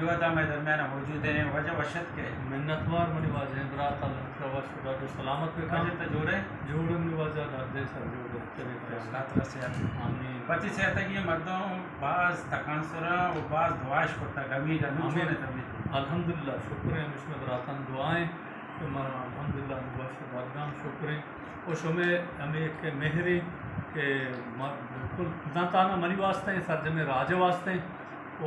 युवा में दरमियान मौजूद है वजह वशत के मिन्नतवार मनी वाजे बरात अल्लाह प्रवास खुदा तो सलामत पे काजे तो जोड़े जोड़ मनी वाजा दे सर जोड़ चले अल्लाह ताला से आमीन पति से आता कि मर्दों बाज तकांसरा और बाज दुआश को तगमी का नुचे ने तभी अल्हम्दुलिल्लाह शुक्र है इसमें बरातन दुआएं तो मरा अल्हम्दुलिल्लाह दुआश बादगाम शुक्र है और शुमे हमें के मेहरी के बिल्कुल दाताना मनी वास्ते सरजमे राज वास्ते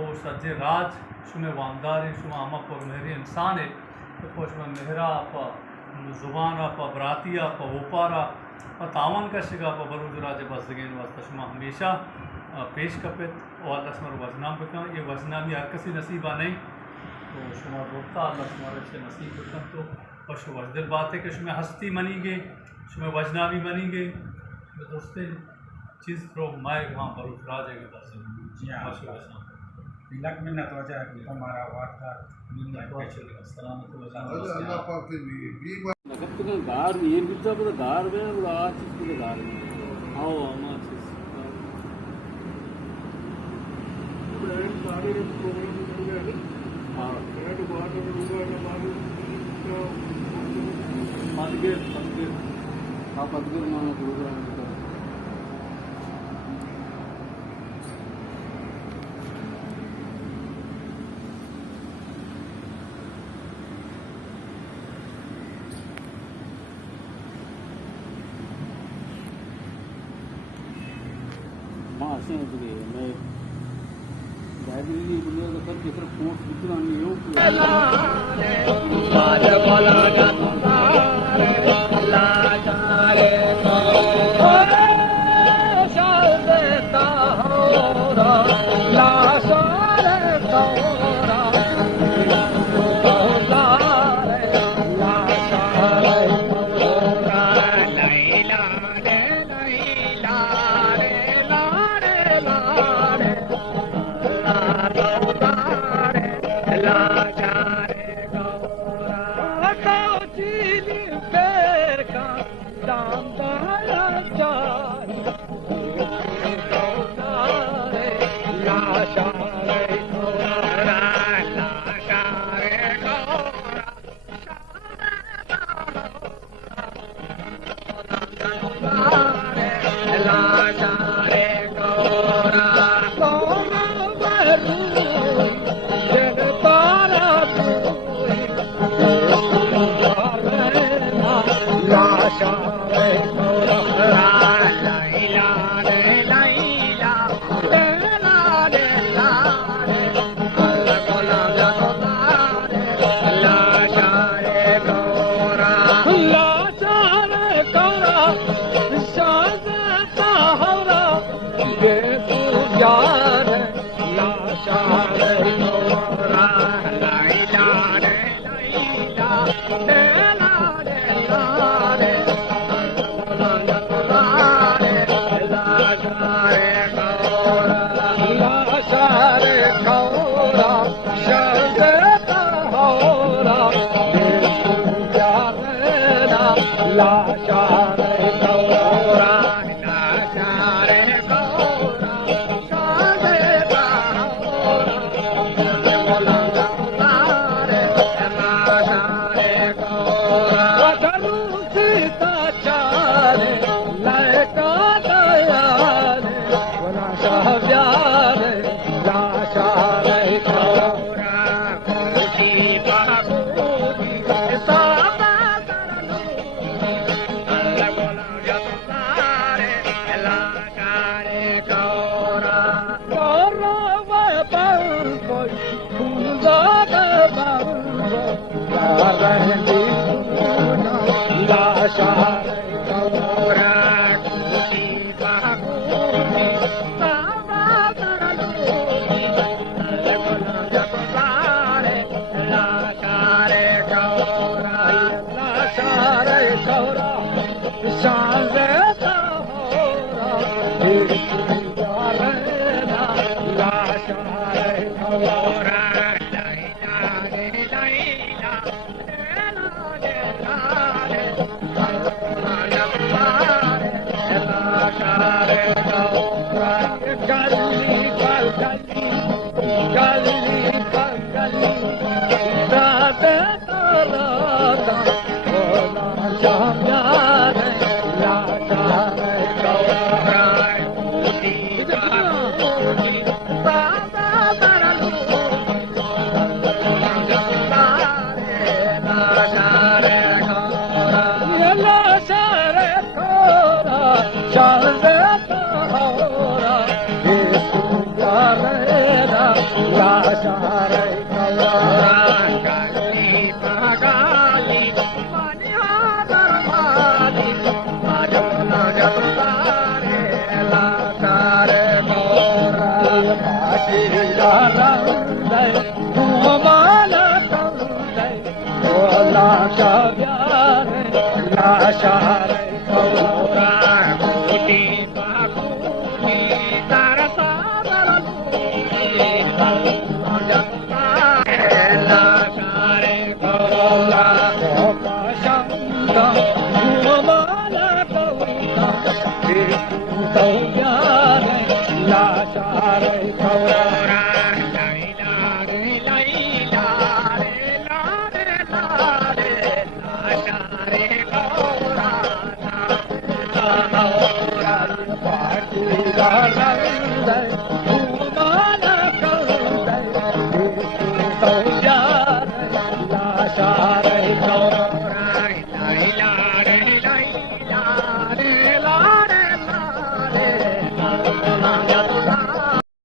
और सज्जे राज शुमे वामदार है शुमा आमा पर मेहरी इंसान है तो खुश में मेहरा आपा ज़ुबान आपा बराती आपा ओपारा और तावन का शिगा आपा बरूज राज बसगीन वास्ता शुमा हमेशा पेश कपित और अल्लाह शुमार वजनाम बकन ये वजनामी हर किसी नसीबा नहीं तो शुमार रोकता अल्लाह शुमार से नसीब बकन तो और शु वजदिल बात है कि शुमे हस्ती मनीगे शुमे वजनामी मनीगे दोस्ते चीज़ रो माए वहाँ बरूज राज है बस जी हाँ तिलक मिन्नत वजह कि हमारा वादा मिन्नत वजह सलामत अल्लाह पाक के भी नगद के गार ये बिचा पर गार में आज के गार में आओ अमा चीज ब्रांड सारे प्रोग्राम कर गए हां रेड वाटर रुगा के बाद मदगे आप अदगर माना प्रोग्राम कर मासे हैं तुझे मैं डायबिटीज दुनिया का सब कितना फोर्स कितना नहीं हो बाजा वाला जाता ला जारे ओरे शाल देता हो ला सारे तोरा Bye.